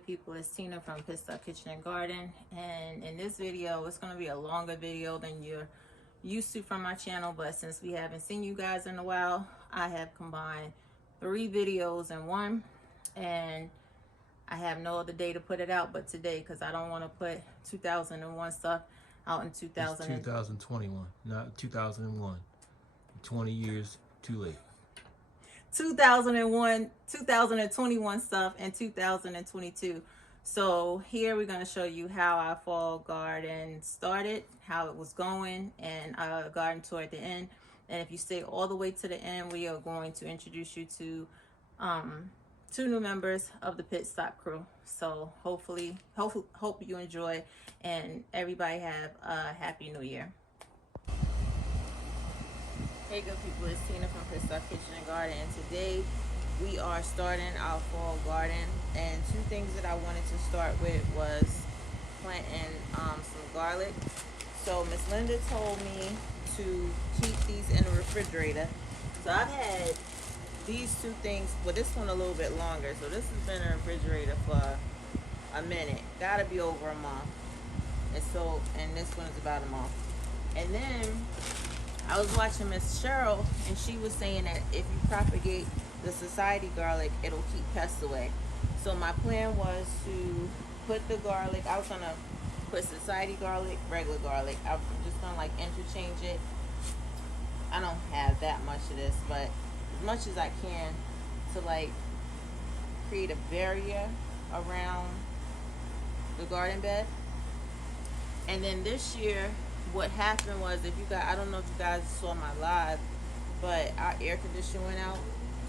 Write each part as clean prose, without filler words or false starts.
good people, it's Tina from Pit Stop Kitchen and Garden, and in this video it's going to be a longer video than you're used to from my channel, but since we haven't seen you guys in a while, I have combined 3 videos in one, and I have no other day to put it out but today, because I don't want to put 2001 stuff out in 2021, not 2001. 20 years too late. 2021 stuff and 2022. So here we're going to show you how our fall garden started, how it was going, and a garden tour at the end. And if you stay all the way to the end, we are going to introduce you to 2 new members of the Pit Stop crew. So hope you enjoy, and everybody have a happy new year. Hey good people, it's Tina from Pit Stop Kitchen and Garden, and today we are starting our fall garden. And 2 things that I wanted to start with was planting some garlic. So Miss Linda told me to keep these in the refrigerator. So I've had these 2 things, well, this one a little bit longer. So this has been in the refrigerator for a minute, gotta be over a month. And this one is about a month. And then I was watching Miss Cheryl, and she was saying that if you propagate the society garlic, it'll keep pests away. So my plan was to put the garlic, I was gonna put society garlic, regular garlic. I'm just gonna like interchange it. I don't have that much of this, but as much as I can to like create a barrier around the garden bed. And then this year, what happened was, if you guys, I don't know if you guys saw my live, but our air conditioner went out.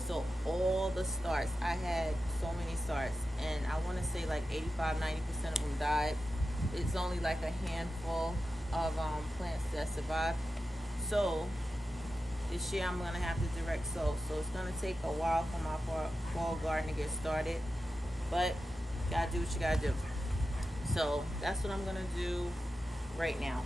So all the starts, I had so many starts, and I want to say like 85-90% of them died. It's only like a handful of plants that survived. So this year I'm going to have to direct sow. So it's going to take a while for my fall garden to get started, but you got to do what you got to do. So that's what I'm going to do right now.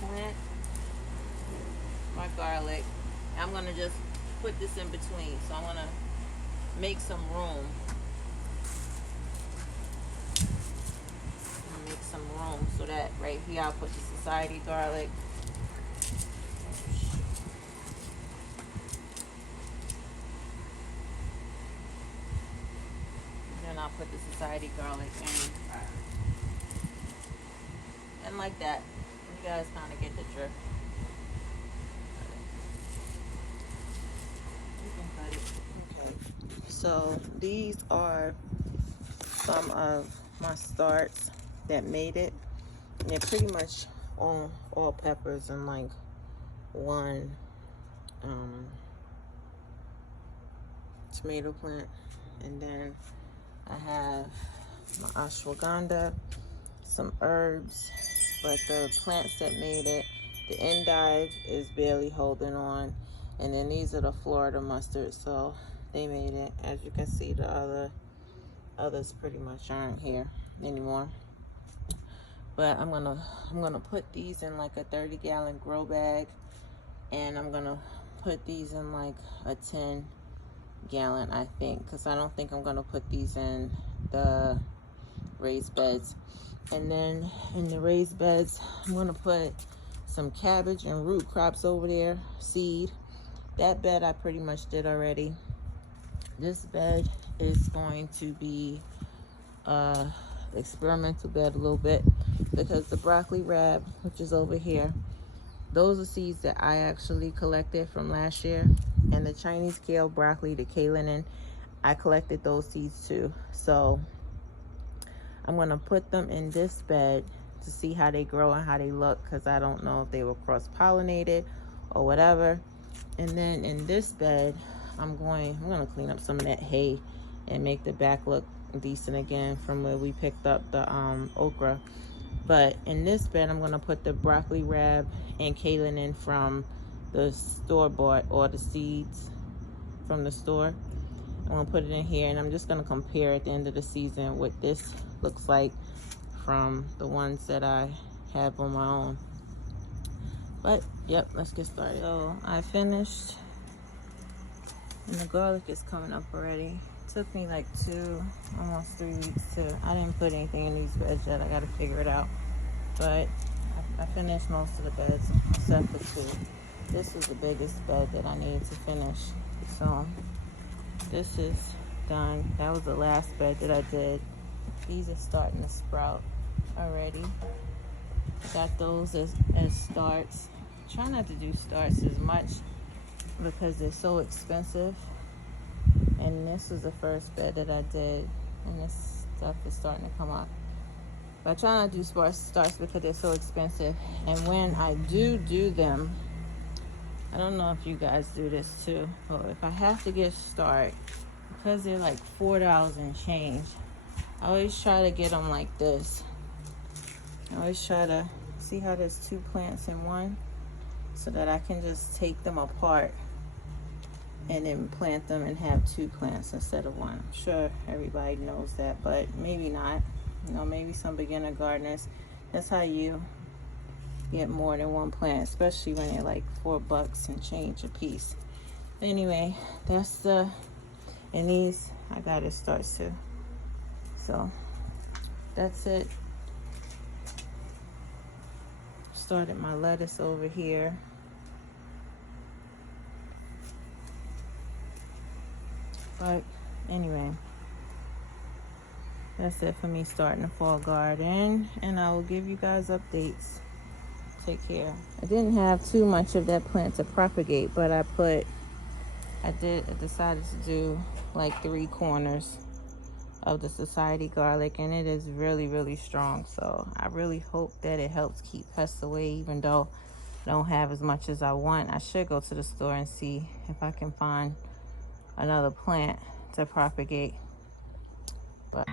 Plant my garlic. I'm gonna just put this in between, so I'm gonna make some room. So that right here I'll put the society garlic. Then I'll put the society garlic in, and like that. You guys kind of get the drift. You can cut it. Okay. So these are some of my starts that made it. And they're pretty much all peppers and like 1 tomato plant. And then I have my ashwagandha, some herbs. But the plants that made it, the endive is barely holding on. And then these are the Florida mustard, so they made it. As you can see, the others pretty much aren't here anymore. But I'm gonna put these in like a 30-gallon grow bag, and I'm gonna put these in like a 10-gallon, I think, because I don't think I'm gonna put these in the raised beds. And then in the raised beds, I'm gonna put some cabbage and root crops over there, seed. That bed I pretty much did already. This bed is going to be experimental bed a little bit, because the broccoli rab, which is over here, those are seeds that I actually collected from last year. And the Chinese kale, broccoli, the Kale, I collected those seeds too. So I'm gonna put them in this bed to see how they grow and how they look, because I don't know if they were cross-pollinated or whatever. And then in this bed, I'm gonna clean up some of that hay and make the back look decent again from where we picked up the okra. But in this bed, I'm gonna put the broccoli rab and Kale in from the store-bought, or the seeds from the store. I'm gonna put it in here, and I'm just gonna compare at the end of the season what this looks like from the ones that I have on my own. But yep, let's get started. So I finished, and the garlic is coming up already. It took me like almost 3 weeks to, I didn't put anything in these beds yet. I gotta figure it out. But I finished most of the beds except for 2. This is the biggest bed that I needed to finish. So this is done. That was the last bed that I did. These are starting to sprout already. Got those as starts. Try not to do starts as much because they're so expensive. And this was the first bed that I did, and this stuff is starting to come up. But I try not to do starts because they're so expensive. And when I do them, I don't know if you guys do this too, but if I have to get start, because they're like $4 and change, I always try to get them like this. I always try to see how there's 2 plants in one, so that I can just take them apart and then plant them and have 2 plants instead of 1. I'm sure everybody knows that, but maybe not. You know, maybe some beginner gardeners, that's how you get more than 1 plant, especially when they're like $4 and change a piece. Anyway, that's the, and these I got it starts too. So that's it. Started my lettuce over here. But anyway, that's it for me starting the fall garden, and I will give you guys updates. Take care. I didn't have too much of that plant to propagate, but I decided to do like 3 corners of the society garlic, and it is really, really strong. So I really hope that it helps keep pests away, even though I don't have as much as I want. I should go to the store and see if I can find another plant to propagate. But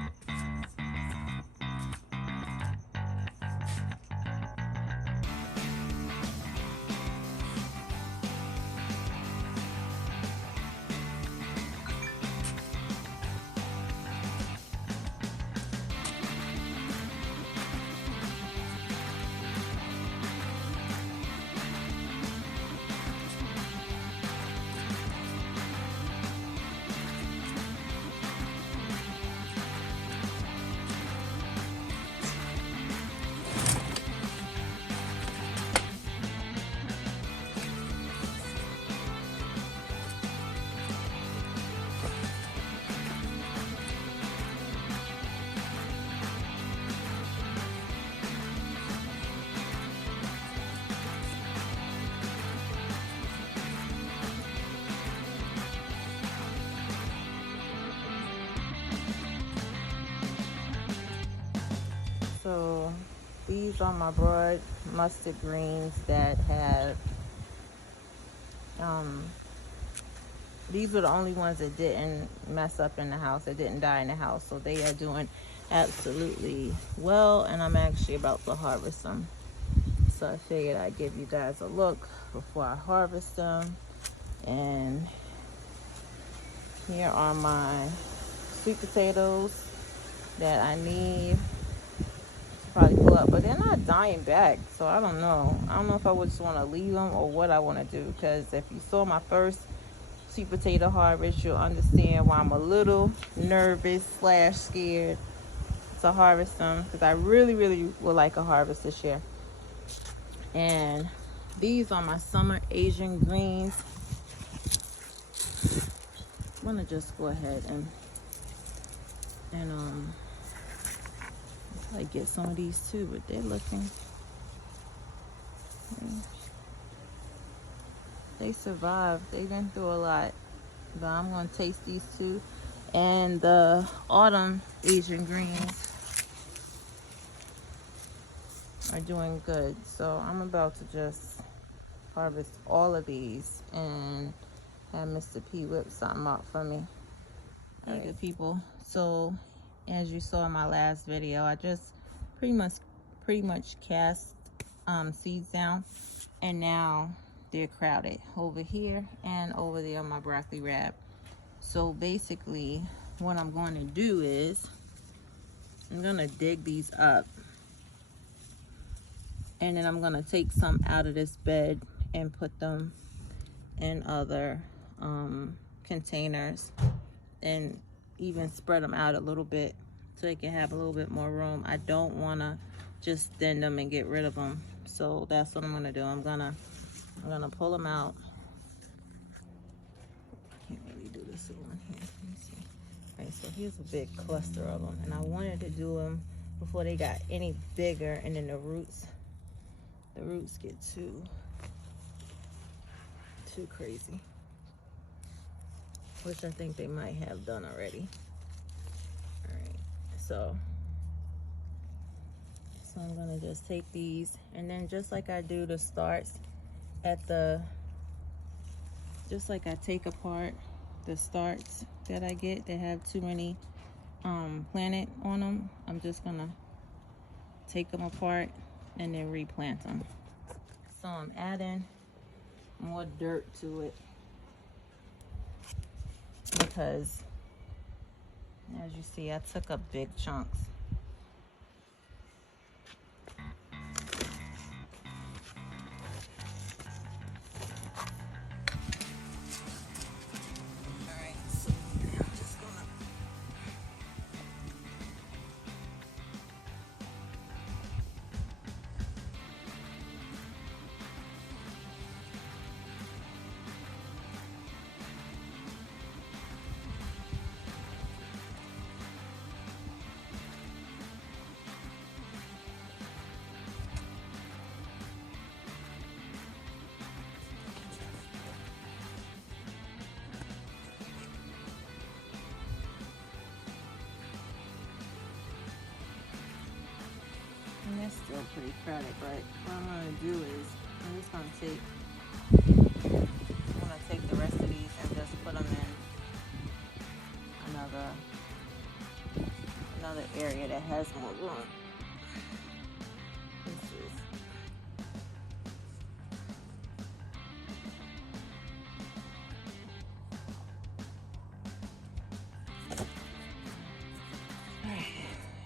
so these are my broad mustard greens that have, these were the only ones that didn't mess up in the house, that didn't die in the house. So they are doing absolutely well, and I'm actually about to harvest them. So I figured I'd give you guys a look before I harvest them. And here are my sweet potatoes that I need to probably pull up, but they're not dying back, so I don't know if I would just want to leave them or what I want to do, because if you saw my first sweet potato harvest, you'll understand why I'm a little nervous / scared to harvest them, because I really would like a harvest this year. And these are my summer Asian greens. I'm gonna just go ahead and probably get some of these too, but they're looking, they survived. They've been through a lot, but I'm gonna taste these too. And the autumn Asian greens are doing good, so I'm about to just harvest all of these and have Mr. P whip something up for me. All right, good people, so as you saw in my last video, I just pretty much cast seeds down, and now they're crowded over here and over there on my broccoli rabe. So basically what I'm going to do is I'm gonna dig these up, and then I'm gonna take some out of this bed and put them in other containers, and even spread them out a little bit so they can have a little bit more room. I don't want to just thin them and get rid of them, so that's what I'm gonna do. I'm gonna pull them out. Can't really do this one here. Let me see. All right, so here's a big cluster of them, and I wanted to do them before they got any bigger, and then the roots get too crazy, which I think they might have done already. All right, so I'm gonna just take these, and then just like I do the starts at the, just like I take apart the starts that I get that have too many planted on them, I'm just gonna take them apart and then replant them. So I'm adding more dirt to it because, as you see, I took up big chunks. Alright, so now I'm just gonna and that's still pretty crowded, but what I'm going to do is I'm just going to take the rest of these and just put them in another area that has more room. This is,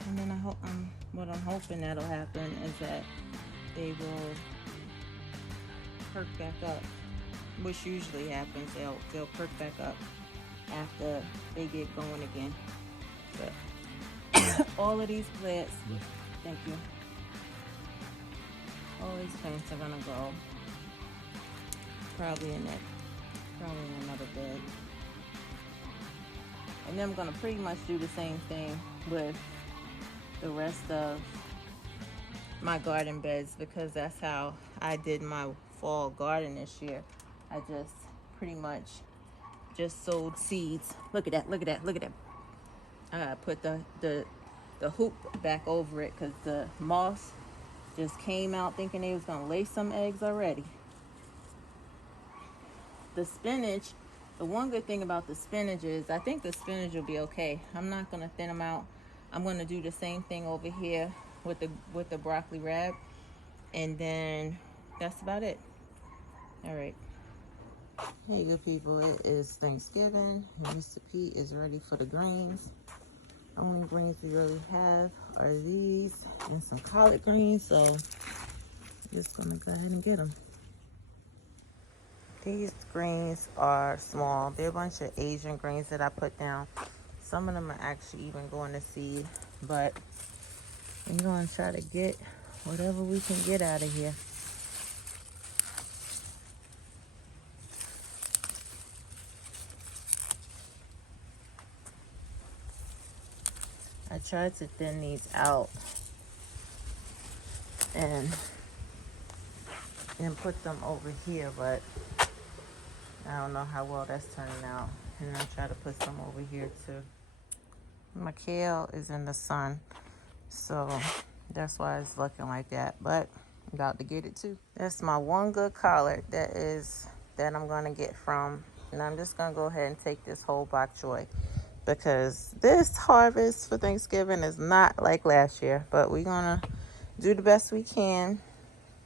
and then what I'm hoping that'll happen is that they will perk back up, which usually happens. They'll perk back up after they get going again. But all of these plants, thank you. All these plants are gonna go probably in another bed. And then I'm gonna pretty much do the same thing with the rest of my garden beds, because that's how I did my fall garden this year. I just pretty much just sowed seeds. Look at that, look at that, look at that. I gotta put the hoop back over it because the moss just came out thinking they was gonna lay some eggs already. The spinach, the one good thing about the spinach is I think the spinach will be okay. I'm not gonna thin them out. I'm gonna do the same thing over here with the broccoli rabe, and then that's about it. All right. Hey, good people, it is Thanksgiving and Mr. Pete is ready for the greens. The only greens we really have are these and some collard greens, so I'm just gonna go ahead and get them. These greens are small. They're a bunch of Asian greens that I put down. Some of them are actually even going to seed, but we're gonna try to get whatever we can get out of here. I tried to thin these out and put them over here, but I don't know how well that's turning out. And I try to put some over here too. My kale is in the sun, so that's why it's looking like that, but I'm about to get it too. That's my one good collard that I'm gonna get from, and I'm just gonna go ahead and take this whole bok choy, because this harvest for Thanksgiving is not like last year, but we're gonna do the best we can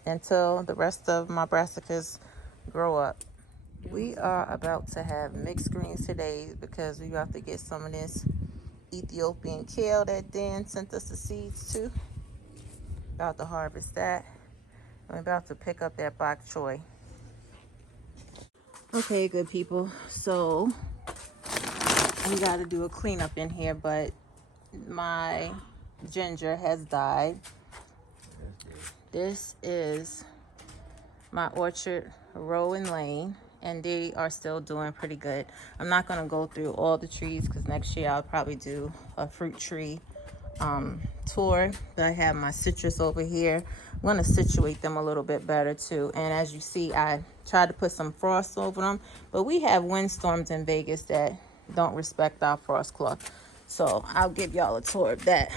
until the rest of my brassicas grow up. We are about to have mixed greens today because we have to get some of this Ethiopian kale that Dan sent us the seeds to. About to harvest that. I'm about to pick up that bok choy. Okay, good people. So we got to do a cleanup in here, but my ginger has died. This is my orchard row and lane, and they are still doing pretty good. I'm not going to go through all the trees because next year I'll probably do a fruit tree tour. But I have my citrus over here. I'm going to situate them a little bit better too. And as you see, I tried to put some frost over them, but we have windstorms in Vegas that don't respect our frost cloth. So I'll give y'all a tour of that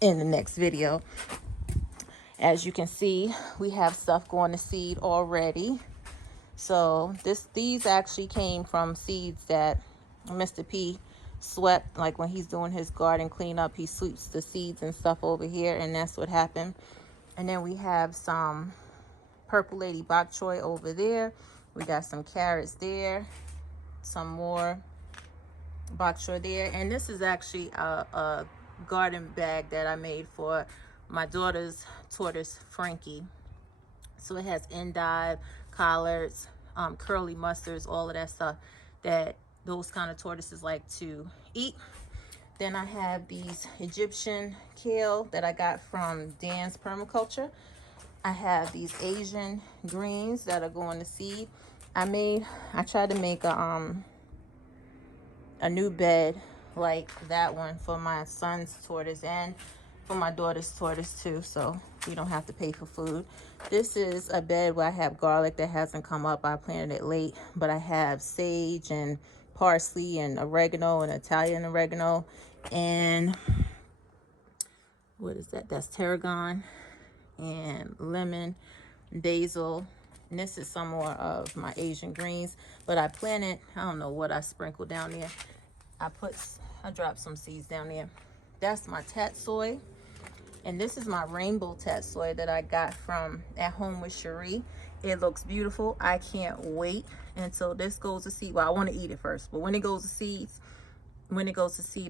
in the next video. As you can see, we have stuff going to seed already. So these actually came from seeds that Mr. P swept. Like when he's doing his garden cleanup, he sweeps the seeds and stuff over here, and that's what happened. And then we have some Purple Lady bok choy over there. We got some carrots there, some more bok choy there. And this is actually a garden bag that I made for my daughter's tortoise, Frankie. So it has endive, collards, curly mustards, all of that stuff that those kind of tortoises like to eat. Then I have these Egyptian kale that I got from Dan's Permaculture. I have these Asian greens that are going to seed. I tried to make a new bed like that one for my son's tortoise and for my daughter's tortoise too, so we don't have to pay for food. This is a bed where I have garlic that hasn't come up. I planted it late, but I have sage and parsley and oregano and Italian oregano, and what is that? That's tarragon and lemon, basil. And this is some more of my Asian greens, but I planted, I don't know what I sprinkled down there. I dropped some seeds down there. That's my tatsoi. And this is my rainbow tatsoi that I got from At Home with Cherie. It looks beautiful. I can't wait until this goes to seed. Well, I want to eat it first, but when it goes to seed,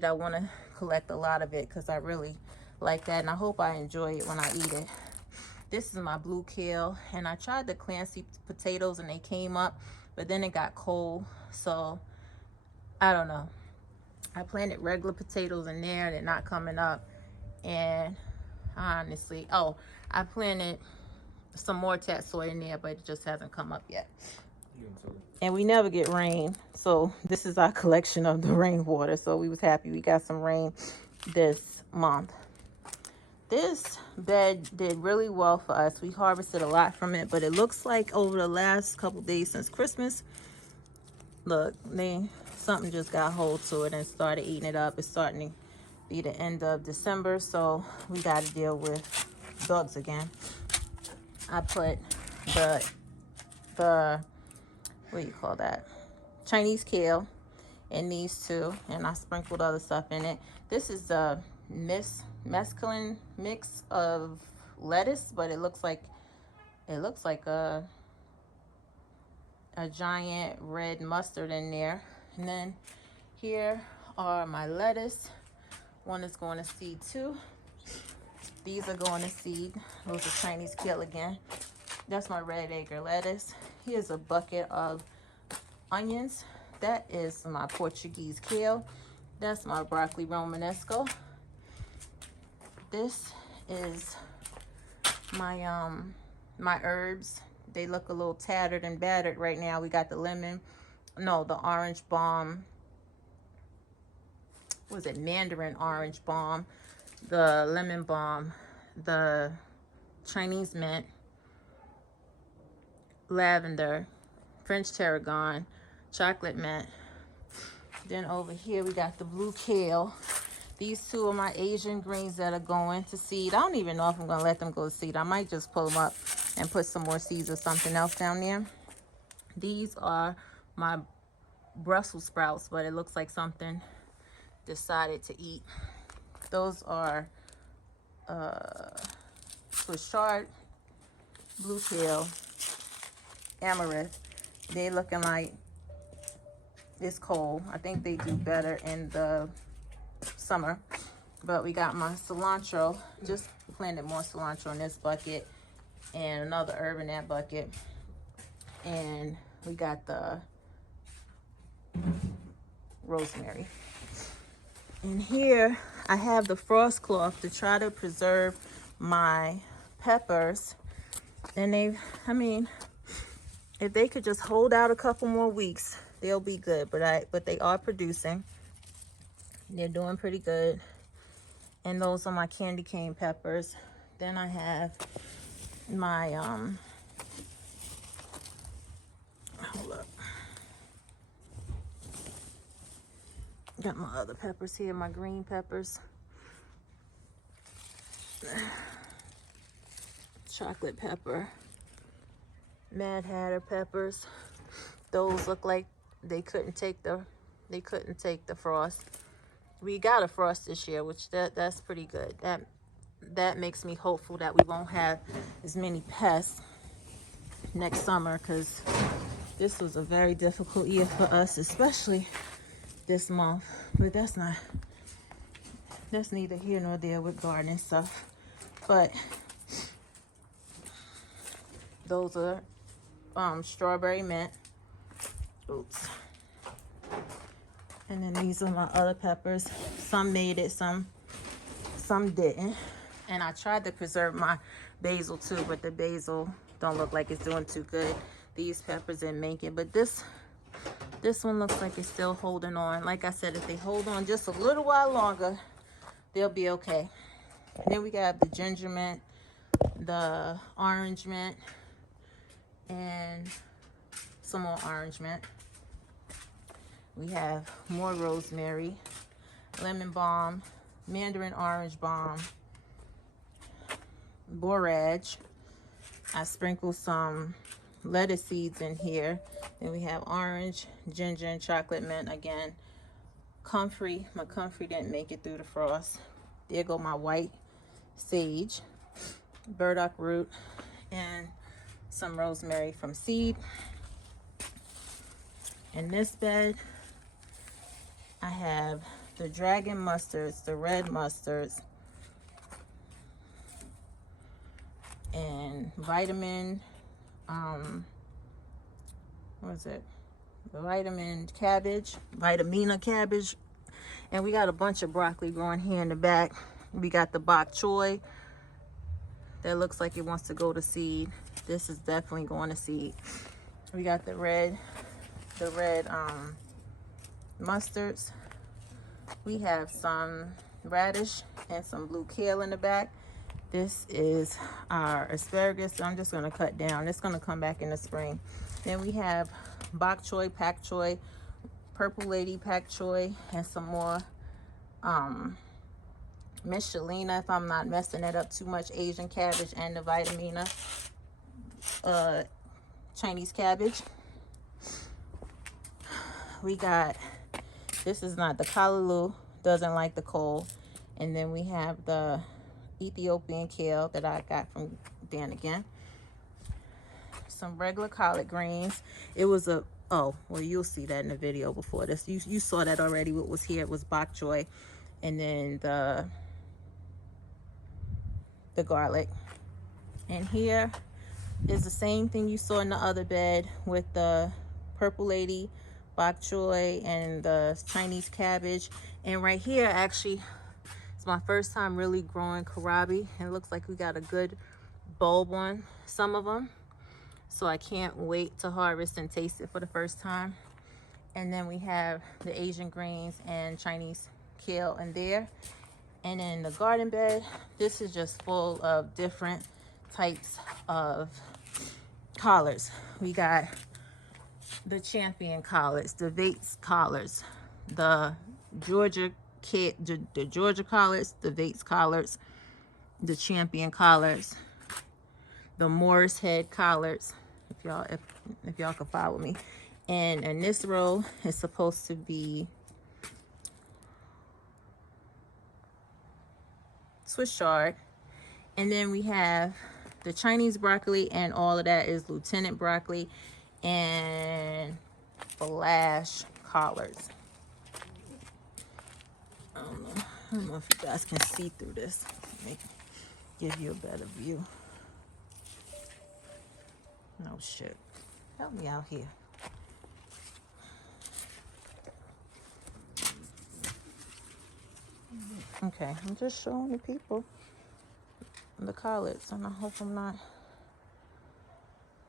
I want to collect a lot of it because I really like that, and I hope I enjoy it when I eat it. This is my blue kale, and I tried the Clancy potatoes and they came up, but then it got cold, so I don't know. I planted regular potatoes in there, they're not coming up. And honestly, I planted some more tatsoi in there, but it just hasn't come up yet. And we never get rain, so this is our collection of the rainwater. So we was happy we got some rain this month. This bed did really well for us. We harvested a lot from it, but it looks like over the last couple days since Christmas, look, something just got hold to it and started eating it up. It's starting to be the end of December, so we got to deal with bugs again. I put the what do you call that, Chinese kale in these two, and I sprinkled other stuff in it. This is the mesclun mix of lettuce, but it looks like a giant red mustard in there. And then here are my lettuce. One is going to seed too. These are going to seed. Those are Chinese kale again. That's my red acre lettuce. Here's a bucket of onions. That is my Portuguese kale. That's my broccoli romanesco. This is my my herbs. They look a little tattered and battered right now. We got the the orange balm. Was it mandarin orange balm, the lemon balm, the Chinese mint, lavender, French tarragon, chocolate mint. Then over here we got the blue kale. These two are my Asian greens that are going to seed. I don't even know if I'm going to let them go to seed. I might just pull them up and put some more seeds or something else down there. These are my Brussels sprouts, but it looks like something decided to eat. Those are Swiss chard, blue kale, amaranth. They looking like it's cold. I think they do better in the summer. But we got my cilantro, just planted more cilantro in this bucket and another herb in that bucket. And we got the rosemary. And here I have the frost cloth to try to preserve my peppers. And if they could just hold out a couple more weeks, they'll be good. But they are producing. They're doing pretty good. And those are my candy cane peppers. Then I have my hold up. Got my other peppers here, my green peppers. Chocolate pepper. Mad Hatter peppers. Those look like they couldn't take the frost. We got a frost this year, which that's pretty good. That makes me hopeful that we won't have as many pests next summer, because this was a very difficult year for us, especially this month. But that's neither here nor there with gardening stuff. But those are strawberry mint. Oops. And then these are my other peppers. Some made it, some didn't. And I tried to preserve my basil too, but the basil don't look like it's doing too good. These peppers didn't make it, but this one looks like it's still holding on. Like I said, if they hold on just a little while longer, they'll be okay. And then we got the ginger mint, the orange mint, and some more orange mint. We have more rosemary, lemon balm, mandarin orange balm, borage. I sprinkle some lettuce seeds in here. Then we have orange, ginger, and chocolate mint again. Comfrey, my comfrey didn't make it through the frost. There go my white sage, burdock root, and some rosemary from seed. In this bed, I have the dragon mustards, the red mustards, and vitamin, what is it? The vitamin cabbage, vitamina cabbage. And we got a bunch of broccoli growing here in the back. We got the bok choy that looks like it wants to go to seed. This is definitely going to seed. We got the red mustards. We have some radish and some blue kale in the back. This is our asparagus. So I'm just going to cut down. It's going to come back in the spring. Then we have bok choy, pak choy, purple lady pak choy, and some more Michelina, if I'm not messing it up too much, Asian cabbage, and the vitamina Chinese cabbage. We got, this is not the callaloo, doesn't like the cold. And then we have the Ethiopian kale that I got from Dan again. Some regular collard greens. It was a, oh, well, you'll see that in the video before this. You saw that already. What was here was bok choy, and then the garlic. And here is the same thing you saw in the other bed with the purple lady, bok choy, and the Chinese cabbage. And right here, actually, it's my first time really growing kohlrabi, and it looks like we got a good bulb on some of them. So I can't wait to harvest and taste it for the first time. And then we have the Asian greens and Chinese kale in there. And in the garden bed, this is just full of different types of collards. We got the champion collards, the Beets collards, the Georgia collards, the Beets collards, the champion collards, the Morris head collards, if y'all can follow me. And in this row is supposed to be Swiss chard. And then we have the Chinese broccoli, and all of that is lieutenant broccoli and flash collards. I don't know. I don't know if you guys can see through this. Let me give you a better view. No shit. Help me out here. Okay, I'm just showing the people the collards, and I hope I'm not.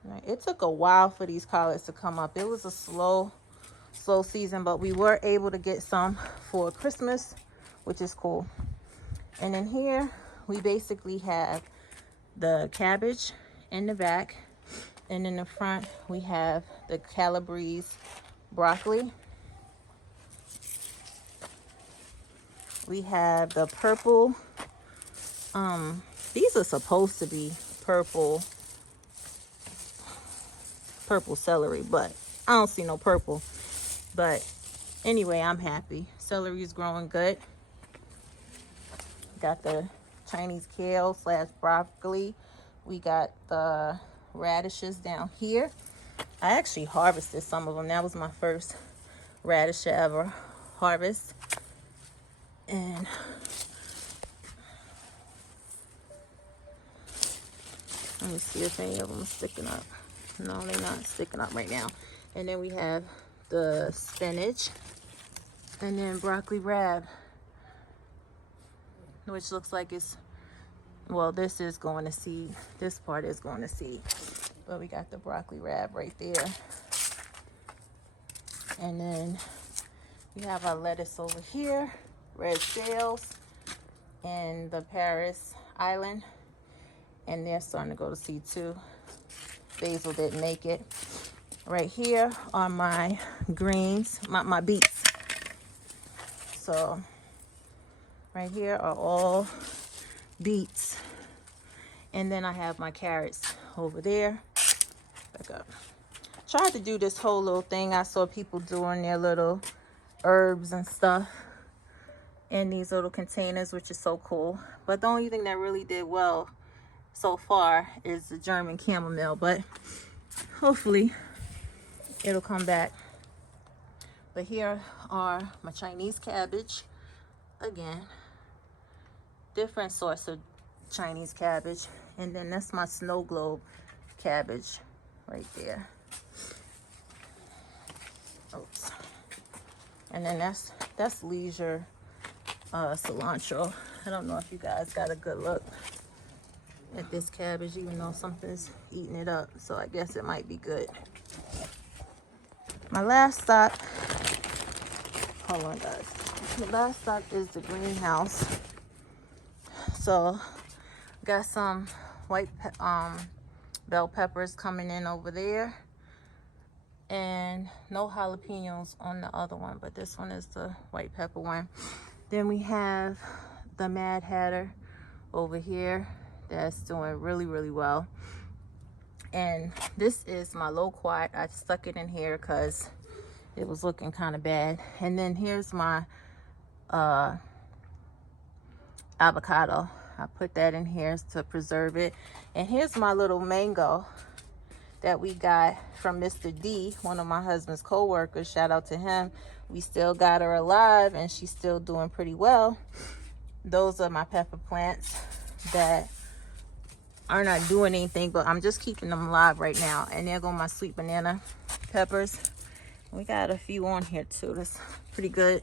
Right. It took a while for these collards to come up. It was a slow season, but we were able to get some for Christmas, which is cool. And then here we basically have the cabbage in the back, and in the front we have the calabrese broccoli. We have the purple, these are supposed to be purple celery, but I don't see no purple. But anyway, I'm happy. Celery is growing good. Got the Chinese kale / broccoli. We got the radishes down here. I actually harvested some of them. That was my first radish ever harvest. And let me see if any of them are sticking up. No, they're not sticking up right now. And then we have the spinach, and then broccoli rab, which looks like it's, well, this is going to seed. This part is going to seed. But we got the broccoli rab right there. And then we have our lettuce over here, red scales, and the Paris Island. And they're starting to go to seed too. Basil didn't make it. Right here are my greens, my beets. So right here are all beets. And then I have my carrots over there. Back up. Tried to do this whole little thing. I saw people doing their little herbs and stuff in these little containers, which is so cool. But the only thing that really did well so far is the German chamomile, but hopefully it'll come back. But here are my Chinese cabbage. Again, different sorts of Chinese cabbage. And then that's my snow globe cabbage right there. Oops. And then that's leisure cilantro. I don't know if you guys got a good look at this cabbage, even though something's eating it up, so I guess it might be good. My last stop, hold on guys, the last stop is the greenhouse. So got some white bell peppers coming in over there, and no jalapenos on the other one, but this one is the white pepper one. Then we have the Mad Hatter over here that's doing really, really well. And this is my loquat. I stuck it in here because it was looking kind of bad. And then here's my avocado. I put that in here to preserve it. And here's my little mango that we got from Mr. D, one of my husband's co-workers. Shout out to him. We still got her alive and she's still doing pretty well. Those are my pepper plants that are not doing anything, but I'm just keeping them alive right now. And there go my sweet banana peppers. We got a few on here too. That's pretty good.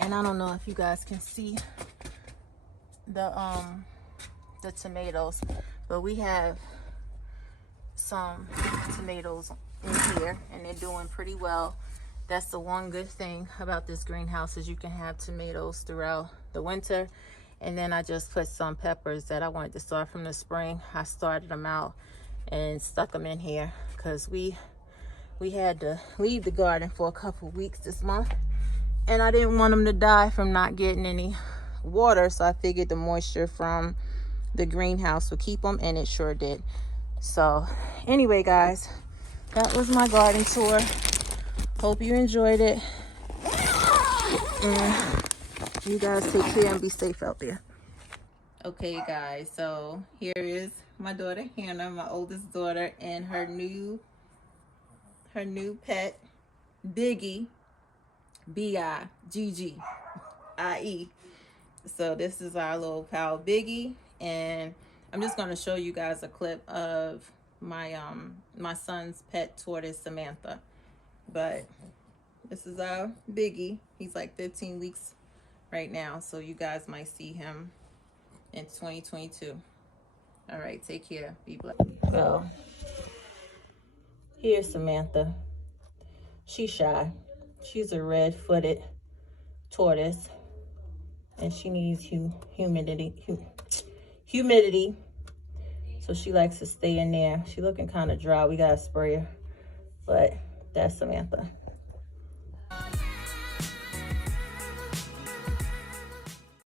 And I don't know if you guys can see the tomatoes, but we have some tomatoes in here and they're doing pretty well. That's the one good thing about this greenhouse, is you can have tomatoes throughout the winter. And then I just put some peppers that I wanted to start from the spring. I started them out and stuck them in here because we had to leave the garden for a couple weeks this month, and I didn't want them to die from not getting any water, so I figured the moisture from the greenhouse would keep them, and it sure did. So anyway guys, that was my garden tour. Hope you enjoyed it. And you guys take care and be safe out there. Okay guys, so here is my daughter Hannah, my oldest daughter, and her new pet, Biggie, B-I-G-G. IE. So this is our little pal Biggie, and I'm just gonna show you guys a clip of my son's pet tortoise Samantha. But this is our Biggie. He's like 15 weeks right now, so you guys might see him in 2022. All right, take care. Be blessed. So here's Samantha. She's shy. She's a red-footed tortoise, and she needs humidity. So she likes to stay in there. She's looking kind of dry. We gotta spray her, but that's Samantha.